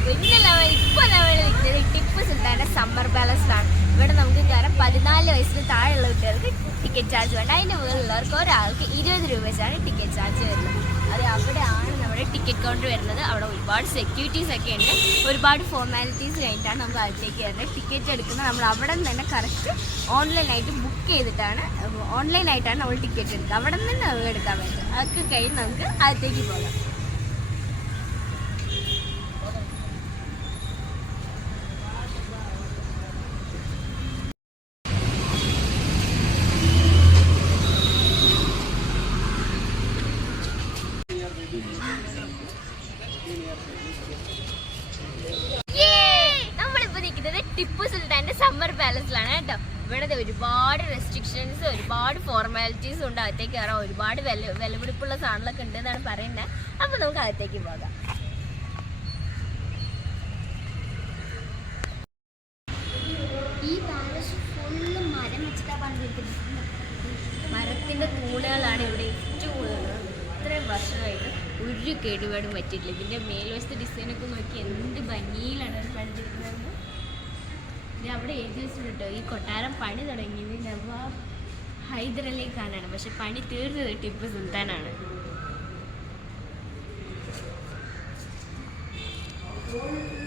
എത്തിക്കഴിഞ്ഞു അപ്പൊ ഇന്ന് നമ്മൾ ഇപ്പൊ നമ്മൾ നിൽക്കുന്നത് ടിപ്പു സുൽത്താന്റെ സമ്മർ പാലസിലാണ് ഇവിടെ നമുക്ക് കയറാൻ പതിനാല് വയസ്സിന് താഴെയുള്ള കുട്ടികൾക്ക് ടിക്കറ്റ് ചാർജ് വേണ്ട. അതിന്റെ മുകളിലുള്ളവർക്ക് ഒരാൾക്ക് ഇരുപത് രൂപ വെച്ചാണ് ടിക്കറ്റ് ചാർജ് വരുന്നത്. അത് അവിടെയാണ് നമ്മുടെ ടിക്കറ്റ് കൗണ്ടർ വരുന്നത്. അവിടെ ഒരുപാട് സെക്യൂരിറ്റീസ് ഒക്കെ ഉണ്ട്. ഒരുപാട് ഫോർമാലിറ്റീസ് കഴിഞ്ഞിട്ടാണ് നമുക്ക് അതിലേക്ക് വരുന്നത് ടിക്കറ്റ് എടുക്കുന്നത് നമ്മൾ അവിടെ നിന്ന് തന്നെ കറക്റ്റ് ഓൺലൈനായിട്ട് ബുക്ക് ചെയ്തിട്ടാണ് ഓൺലൈനായിട്ടാണ് നമ്മൾ ടിക്കറ്റ് എടുക്കുക അവിടെ നിന്ന് തന്നെ നമുക്ക് എടുക്കാൻ പറ്റും. അതൊക്കെ കഴിഞ്ഞ് നമുക്ക് അതിലേക്ക് പോകാം നമ്മളിപ്പോ നിൽക്കുന്നത് ടിപ്പു സുൽത്താന്റെ സമ്മർ പാലസിലാണ് കേട്ടോ. ഇവിടെ ഒരുപാട് റെസ്ട്രിക്ഷൻസ് ഒരുപാട് ഫോർമാലിറ്റീസ് ഉണ്ട്. അകത്തേക്ക് കയറാൻ ഒരുപാട് വില വിലപിടിപ്പുള്ള സാധനങ്ങളൊക്കെ ഉണ്ട് എന്നാണ് പറയുന്നത്. അപ്പൊ നമുക്ക് അകത്തേക്ക് പോകാം. ഈ പാലസ് ഫുള്ള് മരം വെച്ചിട്ടാ പണിതിരിക്കുന്നത്. മരത്തിന്റെ തൂണുകളാണ് ഇവിടെ ഏറ്റവും കൂടുതൽ. ഇത്രയും വർഷമായിട്ട് ഒരു കേടുപാടും പറ്റിയിട്ടില്ല. ഇതിന്റെ മേൽവശത്തെ ഡിസൈനൊക്കെ നോക്കി എന്ത് ഭംഗിയിലാണ് പണിതിരിക്കുന്നത്. ഇത് അവിടെ എഴുതി വെച്ചിട്ടുണ്ട് ഈ കൊട്ടാരം പണി തുടങ്ങിയത് നവാബ് ഹൈദരലി ഖാനാണ് പക്ഷെ പണി തീർന്നത് ടിപ്പു സുൽത്താനാണ് കണ്ടോ?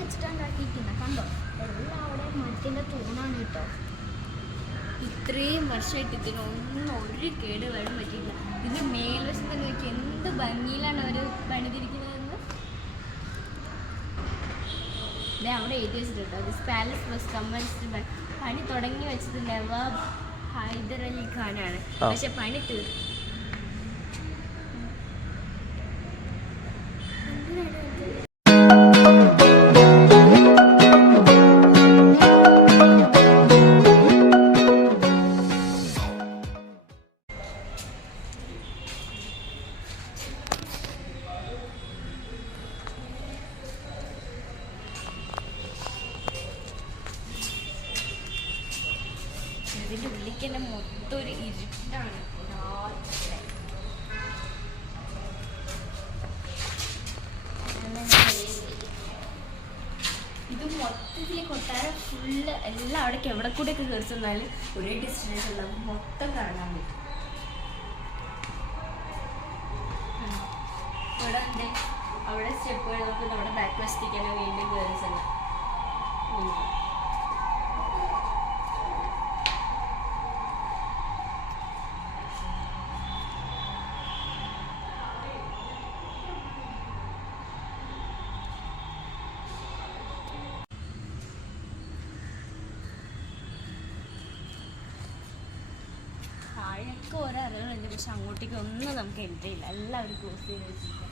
വെച്ചിട്ടാണ് ഉണ്ടാക്കിയിരിക്കുന്നത് കണ്ടോ? എല്ലാം അവിടെ മരത്തിന്റെ തൂണാണ് കേട്ടോ. ഇത്രയും വർഷമായിട്ട് ഇതിനൊന്നും ഒരു കേടുപാടും പറ്റിയില്ല ഇതിന്റെ മേൽവശത്ത് നോക്കി എന്ത് ഭംഗിയിലാണ് അവർ പണിതിരിക്കുന്നതെന്ന്. ദേ അവിടെ എഴുതി വെച്ചിട്ടുണ്ട്. ദിസ് പാലസ് വാസ് കമ്മൻസ്ഡ് പണി തുടങ്ങി വെച്ചത് നവാബ് ഹൈദർ അലി ഖാനാണ് പക്ഷെ പണി തീർന്നു ഇതിന്റെ ഉള്ളിലേക്ക് തന്നെ മൊത്തം ഒരു ഇരുട്ടാണ്. ഇത് മൊത്തത്തിൽ കൊട്ടാരം ഫുള്ള് എല്ലാം അവിടേക്ക് എവിടെ കൂടെയൊക്കെ കയറി ചെന്നാലും ഒരേ ഡെസ്റ്റിനേഷൻ നമുക്ക് മൊത്തം കാണാൻ പറ്റും. ഇവിടെ അവിടെ സ്റ്റെപ്പുകൾ നമുക്ക് നമ്മുടെ ബാക്ക് വശത്തേക്കാണ് വീണ്ടും കയറി ചെല്ലാം. താഴേക്ക് ഓരോ അറിവുകളുണ്ട്. പക്ഷെ അങ്ങോട്ടേക്ക് ഒന്നും നമുക്ക് എൻട്രി ഇല്ല. എല്ലാവരും ക്ലോസ് ചെയ്ത് വെച്ചിട്ടുണ്ട്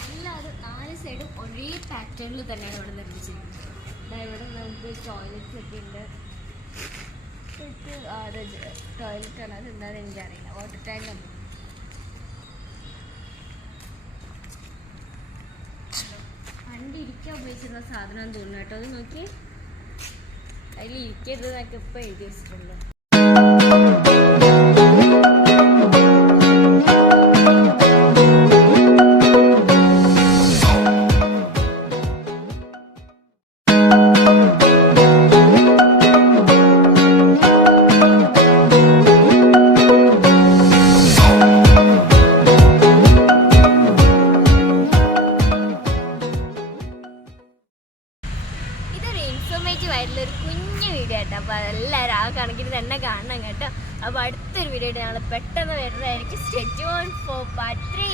എല്ലാവരും നാല് സൈഡും ഒരേ പാറ്റേണിൽ തന്നെയാണ് ഇവിടെ നിർമ്മിച്ചിരിക്കുന്നത്. ഇവിടെ നമുക്ക് ടോയ്ലറ്റ്സ് ഒക്കെ ഉണ്ട്. ടോയ്ലറ്റ് ആണ് അത് എന്താണെന്ന് എനിക്കറിയില്ല. വാട്ടർ ടാങ്ക് ഉണ്ട് പണ്ട് ഇരിക്കാൻ ഉപയോഗിച്ചിരുന്ന സാധനം തോന്നുന്നു കേട്ടോ. അത് നോക്കി അതിൽ ഇരിക്കരുതെന്നൊക്കെ ഇപ്പം എഴുതി വെച്ചിട്ടുണ്ട്. കണക്കിന് തന്നെ കാണണം കേട്ടോ. അപ്പോൾ അടുത്തൊരു വീഡിയോ ഞങ്ങൾ പെട്ടെന്ന് വരുന്നതായിരിക്കും. സ്റ്റെറ്റ് ഫോർ പാർട്ട് ത്രീ